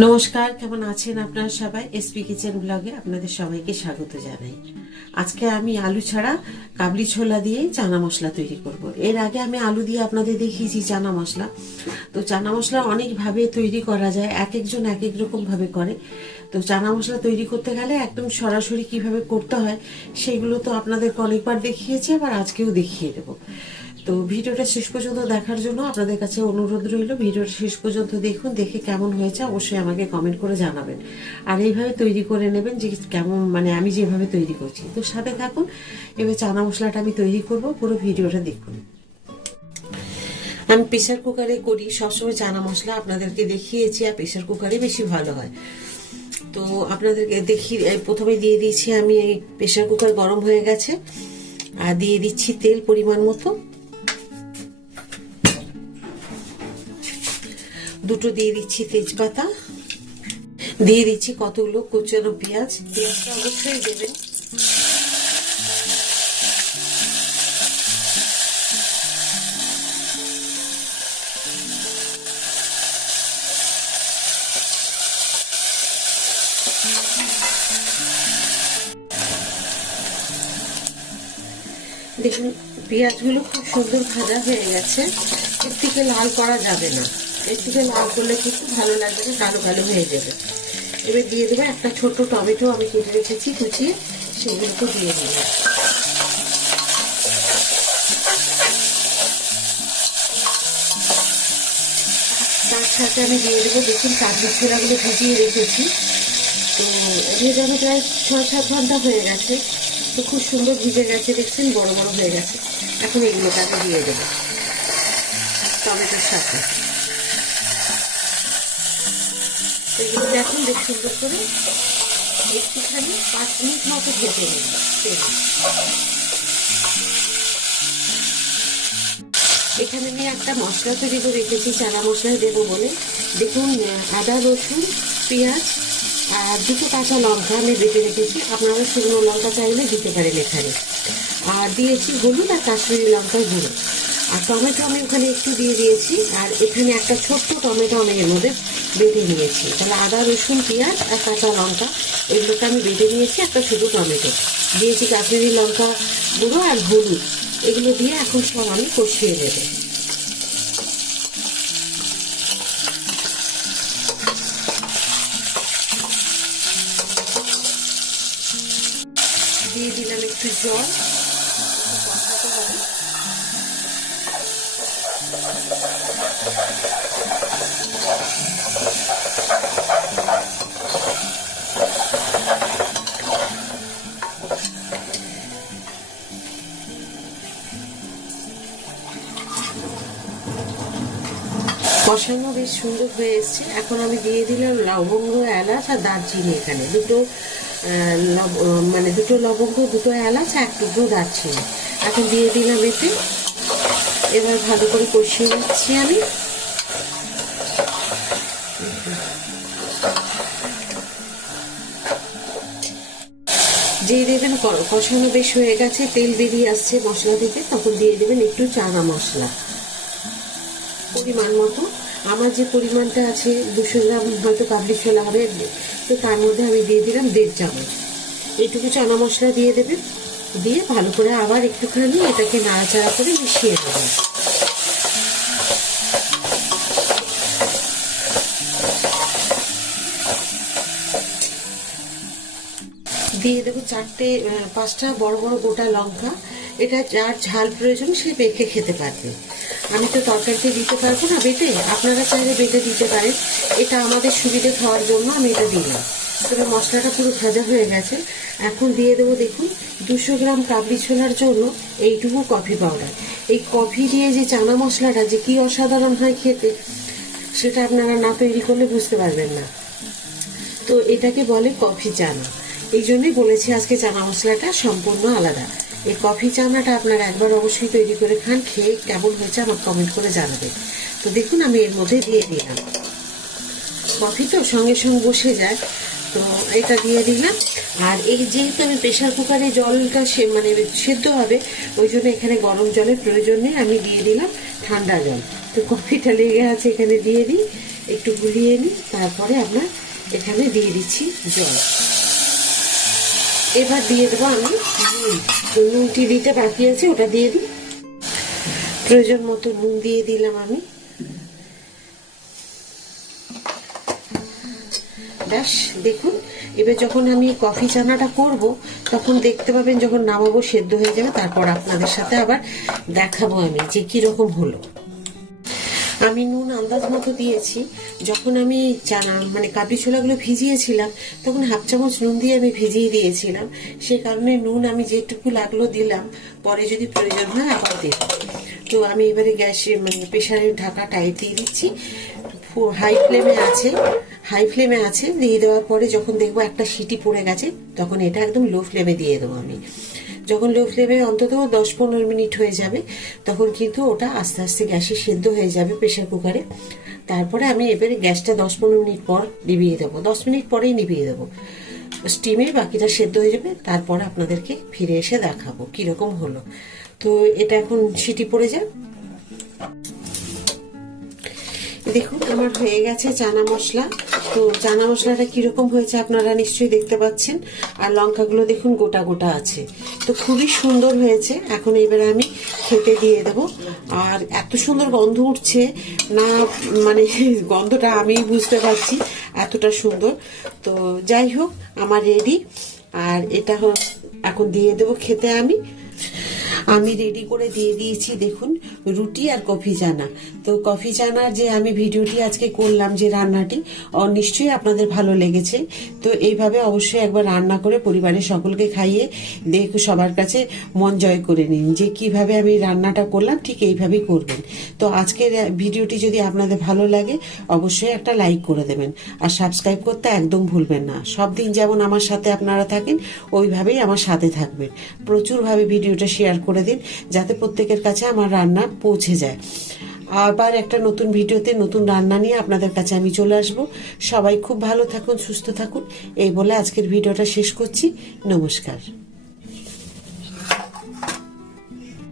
নমস্কার, কেমন আছেন আপনারা সবাই? এসপি কিচেন ব্লগে আপনাদের সবাইকে স্বাগত জানাই। আজকে আমি আলু ছাড়া কাবলি ছোলা দিয়ে চানা মশলা তৈরি করব। এর আগে আমি আলু দিয়ে আপনাদের দেখিয়েছি চানা মশলা। তো চানা মশলা অনেকভাবে তৈরি করা যায় এক একজন এক এক রকম ভাবে করে। তো চানা মশলা তৈরি করতে গেলে একদম সরাসরি কীভাবে করতে হয়, সেগুলো তো আপনাদেরকে অনেকবার দেখিয়েছি, আবার আজকেও দেখিয়ে দেবো। তো ভিডিওটা শেষ পর্যন্ত দেখার জন্য আপনাদের কাছে অনুরোধ রইল ভিডিওটা শেষ পর্যন্ত দেখুন, দেখে কেমন হয়েছে অবশ্যই আমাকে কমেন্ট করে জানাবেন। আর এইভাবে তৈরি করে নেবেন যে কেমন মানে আমি যেভাবে তৈরি করছি। তো সাথে থাকুন, এবার চানা মশলাটা আমি তৈরি করব, পুরো ভিডিওটা দেখুন। আমি প্রেশার কুকারে করি, সবসময় চানা মশলা আপনাদেরকে দেখিয়েছি আর প্রেশার কুকারে বেশি ভালো হয়। তো আপনাদেরকে দেখি প্রথমে দিয়ে দিয়েছি আমি, এই প্রেশার কুকার গরম হয়ে গেছে। আর দিয়ে দিচ্ছি তেল পরিমাণ মতো। দুটো দিয়ে দিচ্ছি তেজপাতা। দিয়ে দিচ্ছি কতগুলো? কুচানো পেঁয়াজ। পেঁয়াজটা অবশ্যই দেবেন। দেখুন, পেঁয়াজগুলো খুব সুন্দর ভাজা হয়ে গেছে। এর থেকে লাল করা যাবে না। থেকে লাল করলে কিন্তু ভালো লাগবে না? কালো কালো হয়ে যাবে। এবার দিয়ে দেবো একটা ছোট টমেটো, আমি কেটে রেখেছি কুচিয়ে সেগুলোকে দিয়ে দিলাম তার সাথে আমি দিয়ে দেবো দেখুন কাবলি ছোলাগুলো ভিজিয়ে রেখেছি। তো ভেজানো প্রায় ছয় সাত ঘণ্টা হয়ে গেছে। তো খুব সুন্দর ভিজে গেছে, দেখছেন বড় বড় হয়ে গেছে। এখন এগুলো তাকে দিয়ে দেবো টমেটোর সাথে। এগুলো দেখুন বেশ সুন্দর করে একটুখানি পাঁচ মিনিট মতো ভেজে নিন এখানে আমি একটা মশলা তৈরি করে রেখেছি, চানা মশলা দেবো বলে। দেখুন আদা, রসুন, পেঁয়াজ আর দুটো কাঁচা লঙ্কা আমি বেটে রেখেছি। আপনারা শুকনো লঙ্কা চাইলে দিতে পারেন এখানে। আর দিয়েছি হলুদ আর কাশ্মীরি লঙ্কার গুঁড়ো। আর টমেটো আমি ওখানে একটু দিয়ে দিয়েছি। আর এখানে একটা ছোট্ট টমেটো আমি এর মধ্যে বেটে নিয়েছি। তাহলে আদা, রসুন, পেঁয়াজ আর কাঁচা লঙ্কা, এগুলোকে আমি বেটে নিয়েছি, একটা শুধু টমেটো। দিয়েছি কাশ্মীরি লঙ্কা গুঁড়ো আর হলুদ, এগুলো দিয়ে এখন সব আমি কষিয়ে দেবো দিয়ে দিলাম একটু জল। কষাতে হবে কষানো বেশ সুন্দর হয়ে এসছে। এখন আমি দিয়ে দিলাম লবঙ্গ, এলাচ আর দারচিনি এখানে। দুটো মানে দুটো লবঙ্গ, দুটো এলাচ এক টুকরো দারচিনি। এখন দিয়ে দিলাম এতে। এবার ভালো করে কষিয়ে নিচ্ছি আমি। দিয়ে দেবেন কষানো বেশ হয়ে গেছে, তেল বেরিয়ে আসছে মশলা থেকে তখন দিয়ে দেবেন একটু চানা মশলা। পরিমাণ মতো। আমার যে পরিমাণটা আছে, দুশো গ্রাম হয়তো কাবলি ছোলা হবে তো তার মধ্যে আমি দিয়ে দিলাম দেড় চামচ। এইটুকু চানা মশলা দিয়ে দেবেন দিয়ে ভালো করে আবার একটুখানি এটাকে নাড়াচাড়া করে মিশিয়ে দেবেন দিয়ে দেবো চারটে পাঁচটা বড় বড় গোটা লঙ্কা। এটা যার ঝাল প্রয়োজন সে বেঁকে খেতে পারবে। আমি তো তরকারিতে দিতে পারব না বেটে? আপনারা চাইলে বেটে দিতে পারেন। এটা আমাদের সুবিধে খাওয়ার জন্য আমি এটা দিলাম। তবে মশলাটা পুরো ভাজা হয়ে গেছে। এখন দিয়ে দেবো দেখুন, দুশো গ্রাম কাবলি ছোলার জন্য এইটুকু কফি পাউডার। এই কফি দিয়ে যে চানা মশলাটা যে কি অসাধারণ হয় খেতে, সেটা আপনারা না তৈরি করলে বুঝতে পারবেন না। তো এটাকে বলে কফি চানা। এই জন্যই বলেছি আজকে চানা মশলাটা সম্পূর্ণ আলাদা। এই কফি চামড়াটা আপনারা একবার অবশ্যই তৈরি করে খান, খেয়ে কেমন হয়েছে আমার কমেন্ট করে জানাবেন। তো দেখুন, আমি এর মধ্যে দিয়ে দিলাম। কফি তো সঙ্গে সঙ্গে বসে যায়, তো এটা দিয়ে দিলাম। আর এই যেহেতু আমি প্রেশার কুকারে জলটা সে মানে সেদ্ধ হবে, ওই জন্য এখানে গরম জলের প্রয়োজন নেই, আমি দিয়ে দিলাম ঠান্ডা জল। তো কফিটা লেগে আছে, এখানে দিয়ে দিই, একটু গুলিয়ে নিই, তারপরে আপনার এখানে দিয়ে দিচ্ছি জল। এবার দিয়ে দেবো আমি নুনটি দিতে বাকি আছে, ওটা দিয়ে দিই। প্রয়োজন মতো নুন দিয়ে দিলাম আমি। ব্যাস, দেখুন, এবার যখন আমি কফি চানাটা করব, তখন দেখতে পাবেন যখন নামাবো, সেদ্ধ হয়ে যাবে, তারপর আপনাদের সাথে আবার দেখাবো আমি যে কীরকম হলো। আমি নুন আন্দাজ মতো দিয়েছি। যখন আমি চানা মানে কাবলি ছোলাগুলো ভিজিয়েছিলাম, তখন হাফ চামচ নুন দিয়ে আমি ভিজিয়ে দিয়েছিলাম। সে কারণে নুন আমি যেটুকু লাগল দিলাম। পরে যদি প্রয়োজন হয় আবার দেব। তো আমি এবারে গ্যাসে মানে প্রেশারের ঢাকা টাইট দিয়ে দিচ্ছি। হাই ফ্লেমে আছে। হাই ফ্লেমে আছে। দিয়ে দেওয়ার পরে যখন দেখব একটা সিটি পড়ে গেছে, তখন এটা একদম লো ফ্লেমে দিয়ে দেবো আমি। যখন লো ফ্লেমে অন্তত দশ পনেরো মিনিট হয়ে যাবে, তখন কিন্তু ওটা আস্তে আস্তে গ্যাসে সেদ্ধ হয়ে যাবে প্রেশার কুকারে তারপরে আমি এবারে গ্যাসটা দশ পনেরো মিনিট পর নিভিয়ে দেবো। দশ মিনিট পরেই নিভিয়ে দেবো। স্টিমে বাকিটা সেদ্ধ হয়ে যাবে, তারপর আপনাদেরকে ফিরে এসে দেখাবো কীরকম হলো। তো এটা এখন সিটি পড়ে যায়। দেখুন আমার হয়ে গেছে চানা মশলা। তো চানা মশলাটা কীরকম হয়েছে আপনারা নিশ্চয়ই দেখতে পাচ্ছেন। আর লঙ্কাগুলো দেখুন, গোটা গোটা আছে। তো খুবই সুন্দর হয়েছে। এখন এবারে আমি খেতে দিয়ে দেব। আর এত সুন্দর গন্ধ উঠছে না মানে গন্ধটা আমি বুঝতে পারছি, এতটা সুন্দর। তো যাই হোক, আমার রেডি আর এটা এখন দিয়ে দেবো খেতে আমি। আমি রেডি করে দিয়ে দিয়েছি, দেখুন, রুটি আর কফি চানা। তো কফি চানার যে আমি ভিডিওটি আজকে করলাম, যে রান্নাটি নিশ্চয়ই আপনাদের ভালো লেগেছে। তো এইভাবে অবশ্যই একবার রান্না করে পরিবারের সকলকে খাইয়ে দেখু সবার কাছে মন জয় করে নিন, যে কীভাবে আমি রান্নাটা করলাম, ঠিক এইভাবেই করবেন। তো আজকের ভিডিওটি যদি আপনাদের ভালো লাগে, অবশ্যই একটা লাইক করে দেবেন। আর সাবস্ক্রাইব করতে একদম ভুলবেন না। সব দিন যেমন আমার সাথে আপনারা থাকেন, ওইভাবেই আমার সাথে থাকবেন। প্রচুরভাবে ভিডিওটা শেয়ার করে দিন যাতে প্রত্যেকের কাছে আমার রান্না পৌঁছে যায়। আবার একটা নতুন ভিডিওতে নতুন রান্না নিয়ে আপনাদের কাছে আমি চলে আসব। সবাই খুব ভালো থাকুন, সুস্থ থাকুন। এই বলে আজকের ভিডিওটা শেষ করছি। নমস্কার।